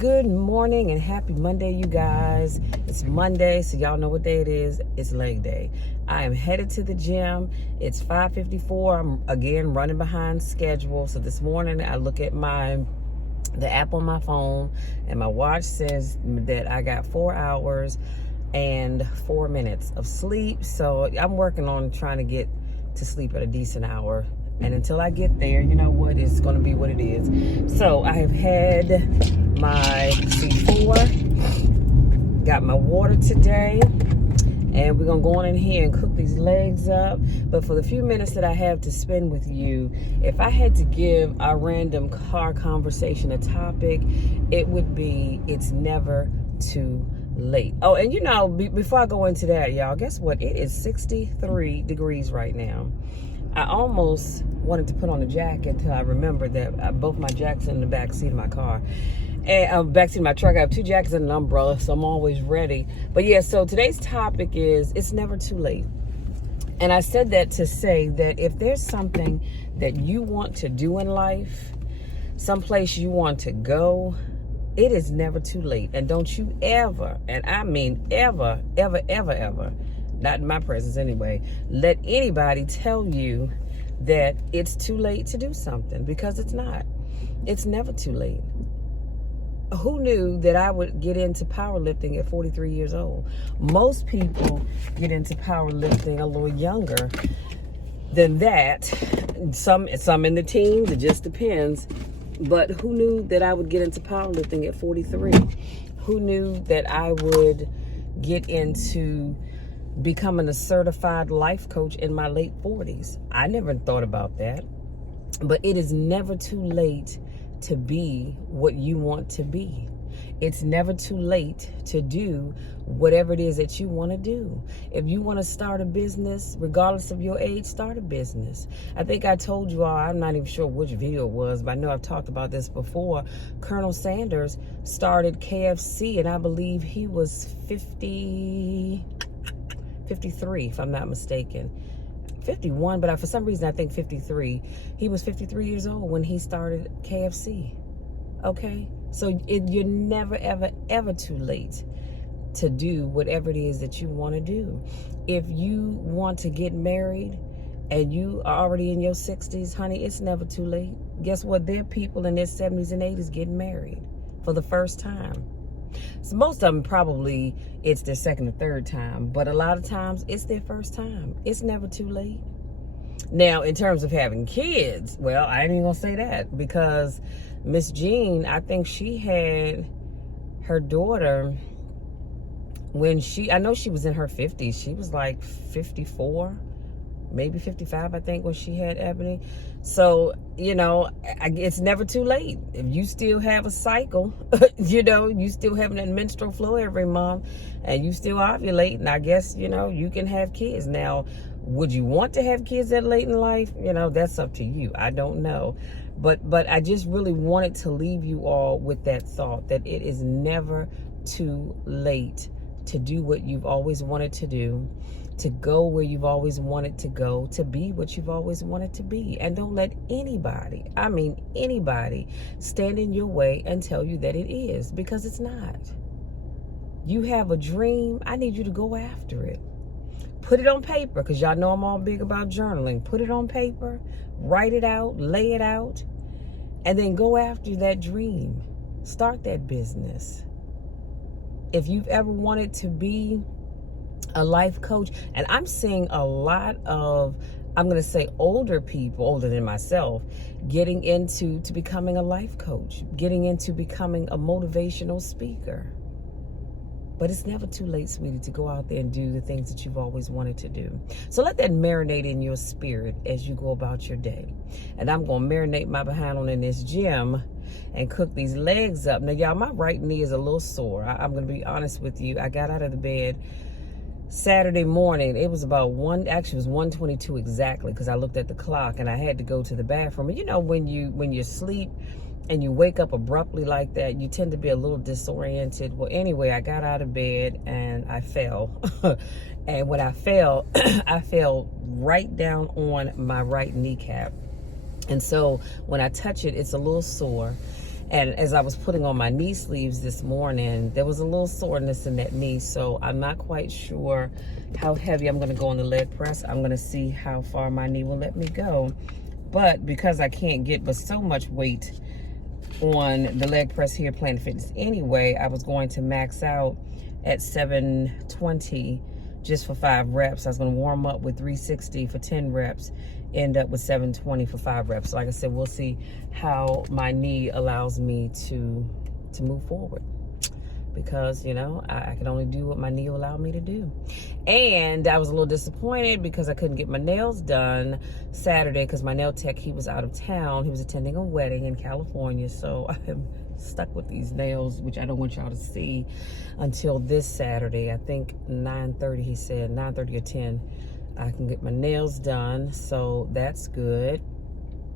Good morning and happy Monday, you guys. It's Monday, so y'all know what day it is. It's leg day. I am headed to the gym. It's 5:54. I'm again running behind schedule. So this morning I look at the app on my phone, and my watch says that I got 4 hours and 4 minutes of sleep. So I'm working on trying to get to sleep at a decent hour. And until I get there, you know what, it's going to be what it is. So I have had my C4, got my water today, and we're going to go on in here and cook these legs up. But for the few minutes that I have to spend with you, if I had to give our random car conversation a topic, it would be, it's never too late. Oh, and you know, before I go into that, y'all, guess what? It is 63 degrees right now. I almost wanted to put on a jacket until I remembered that both my jackets are in the back seat of my car. And back seat of my truck. I have 2 jackets and an umbrella, so I'm always ready. But yeah, so today's topic is, it's never too late. And I said that to say that if there's something that you want to do in life, someplace you want to go, it is never too late. And don't you ever, and I mean ever, not in my presence anyway, let anybody tell you that it's too late to do something, because it's not. It's never too late. Who knew that I would get into powerlifting at 43 years old? Most people get into powerlifting a little younger than that. Some in the teens, it just depends. But who knew that I would get into powerlifting at 43? Who knew that I would get into becoming a certified life coach in my late 40s? I never thought about that. But it is never too late to be what you want to be. It's never too late to do whatever it is that you want to do. If you want to start a business, regardless of your age, start a business. I think I told you all, I'm not even sure which video it was, but I know I've talked about this before. Colonel Sanders started KFC, and I believe he was 53, if I'm not mistaken. 51, but for some reason I think 53. He was 53 years old when he started KFC. Okay? So you're never, ever too late to do whatever it is that you want to do. If you want to get married and you are already in your 60s, honey, it's never too late. Guess what? There are people in their 70s and 80s getting married for the first time. So most of them probably it's their second or third time, but a lot of times it's their first time. It's never too late. Now, in terms of having kids, well, I ain't even gonna say that, because Miss Jean, I think she had her daughter when I know she was in her 50s. She was like 54, maybe 55, I think, when she had Ebony. So, you know, it's never too late. If you still have a cycle, you know, you still having that menstrual flow every month, and you still ovulating, I guess, you know, you can have kids. Now, would you want to have kids that late in life? You know, that's up to you. I don't know. But I just really wanted to leave you all with that thought, that it is never too late to do what you've always wanted to do, to go where you've always wanted to go, to be what you've always wanted to be. And don't let anybody, I mean anybody, stand in your way and tell you that it is, because it's not. You have a dream, I need you to go after it. Put it on paper, because y'all know I'm all big about journaling. Put it on paper, write it out, lay it out, and then go after that dream. Start that business. If you've ever wanted to be a life coach, and I'm seeing a lot of, I'm going to say older people, older than myself, getting into becoming a life coach, getting into becoming a motivational speaker. But it's never too late, sweetie, to go out there and do the things that you've always wanted to do. So let that marinate in your spirit as you go about your day. And I'm going to marinate my behind on in this gym and cook these legs up. Now, y'all, my right knee is a little sore. I'm going to be honest with you. I got out of the bed Saturday morning. It was about actually it was 1:22 exactly, because I looked at the clock and I had to go to the bathroom. And you know, when you sleep and you wake up abruptly like that, you tend to be a little disoriented. Well, anyway, I got out of bed and I fell. And when I fell, I fell right down on my right kneecap. And so when I touch it, it's a little sore. And as I was putting on my knee sleeves this morning, there was a little soreness in that knee. So I'm not quite sure how heavy I'm going to go on the leg press. I'm going to see how far my knee will let me go. But because I can't get but so much weight on the leg press here at Planet Fitness anyway, I was going to max out at 720 just for 5 reps. I was going to warm up with 360 for 10 reps, end up with 720 for 5 reps. So like I said, we'll see how my knee allows me to move forward, because you know I can only do what my knee will allow me to do. And I was a little disappointed because I couldn't get my nails done Saturday because my nail tech, he was out of town. He was attending a wedding in California, so I'm stuck with these nails, which I don't want y'all to see until this Saturday. I think 9:30, he said 9:30 or 10 I can get my nails done, so that's good.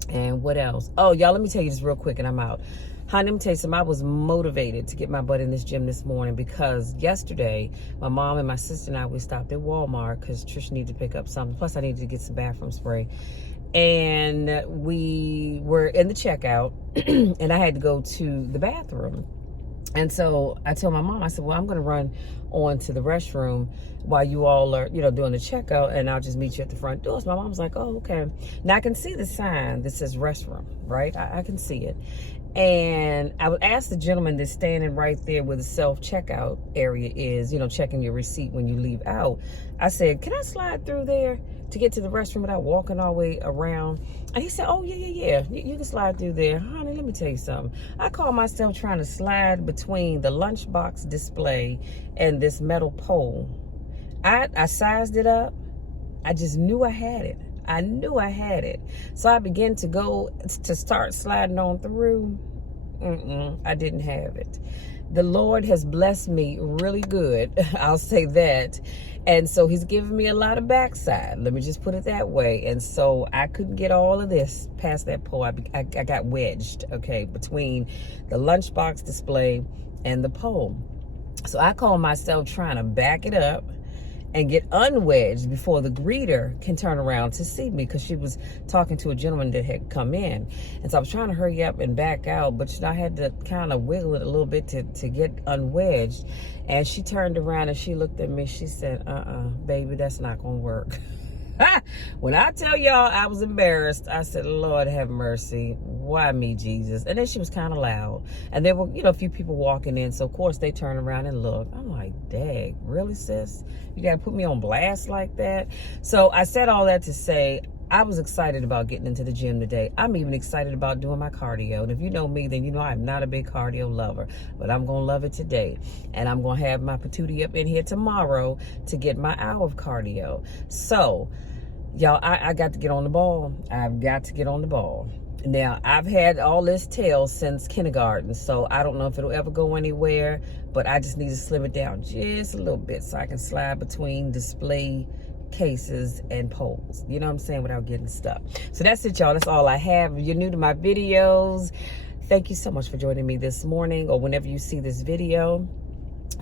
And what else? Oh, y'all, let me tell you this real quick and I'm out. Honey, let me tell you something. I was motivated to get my butt in this gym this morning because yesterday, my mom and my sister and I, we stopped at Walmart because Trish needed to pick up something. Plus, I needed to get some bathroom spray. And we were in the checkout, and I had to go to the bathroom. And so I told my mom, I said, well, I'm going to run on to the restroom while you all are, doing the checkout, and I'll just meet you at the front door. So my mom's like, oh, okay. Now I can see the sign that says restroom, right? I can see it. And I would ask the gentleman that's standing right there where the self-checkout area is, checking your receipt when you leave out. I said, can I slide through there to get to the restroom without walking all the way around? And he said, oh, yeah. You can slide through there. Honey, let me tell you something. I call myself trying to slide between the lunchbox display and this metal pole. I sized it up. I just knew I had it. I knew I had it. So I began to go to start sliding on through. I didn't have it. The Lord has blessed me really good. I'll say that. And so he's given me a lot of backside. Let me just put it that way. And so I couldn't get all of this past that pole. I got wedged, okay, between the lunchbox display and the pole. So I call myself trying to back it up and get unwedged before the greeter can turn around to see me, because she was talking to a gentleman that had come in. And so I was trying to hurry up and back out, but I had to kind of wiggle it a little bit to get unwedged. And she turned around and she looked at me. She said, baby, that's not going to work. When I tell y'all I was embarrassed, I said, Lord have mercy. Why me, Jesus? And then she was kind of loud. And there were, a few people walking in. So, of course, they turned around and looked. I'm like, dang, really, sis? You got to put me on blast like that? So I said all that to say I was excited about getting into the gym today. I'm even excited about doing my cardio. And if you know me, then you know I'm not a big cardio lover. But I'm going to love it today. And I'm going to have my patootie up in here tomorrow to get my hour of cardio. So, y'all, I got to get on the ball. I've got to get on the ball. Now, I've had all this tail since kindergarten, so I don't know if it'll ever go anywhere, but I just need to slim it down just a little bit so I can slide between display cases and poles. You know what I'm saying? Without getting stuck. So that's it, y'all. That's all I have. If you're new to my videos, thank you so much for joining me this morning or whenever you see this video.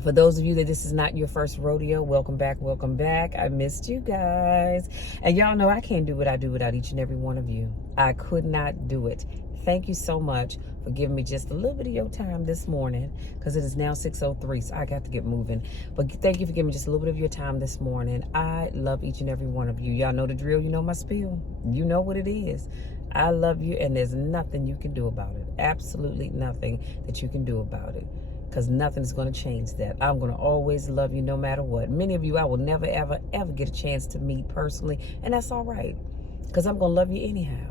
For those of you that this is not your first rodeo, welcome back, welcome back. I missed you guys. And y'all know I can't do what I do without each and every one of you. I could not do it. Thank you so much for giving me just a little bit of your time this morning, because it is now 6:03, so I got to get moving. But thank you for giving me just a little bit of your time this morning. I love each and every one of you. Y'all know the drill. You know my spiel. You know what it is. I love you, and there's nothing you can do about it. Absolutely nothing that you can do about it, because nothing is going to change that. I'm going to always love you no matter what. Many of you I will never, ever, ever get a chance to meet personally, and that's all right, because I'm going to love you anyhow.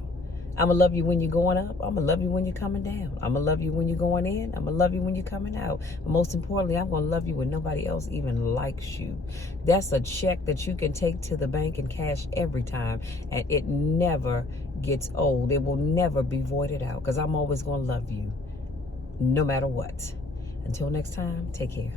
I'm going to love you when you're going up. I'm going to love you when you're coming down. I'm going to love you when you're going in. I'm going to love you when you're coming out. But most importantly, I'm going to love you when nobody else even likes you. That's a check that you can take to the bank and cash every time, and it never gets old. It will never be voided out, because I'm always going to love you no matter what. Until next time, take care.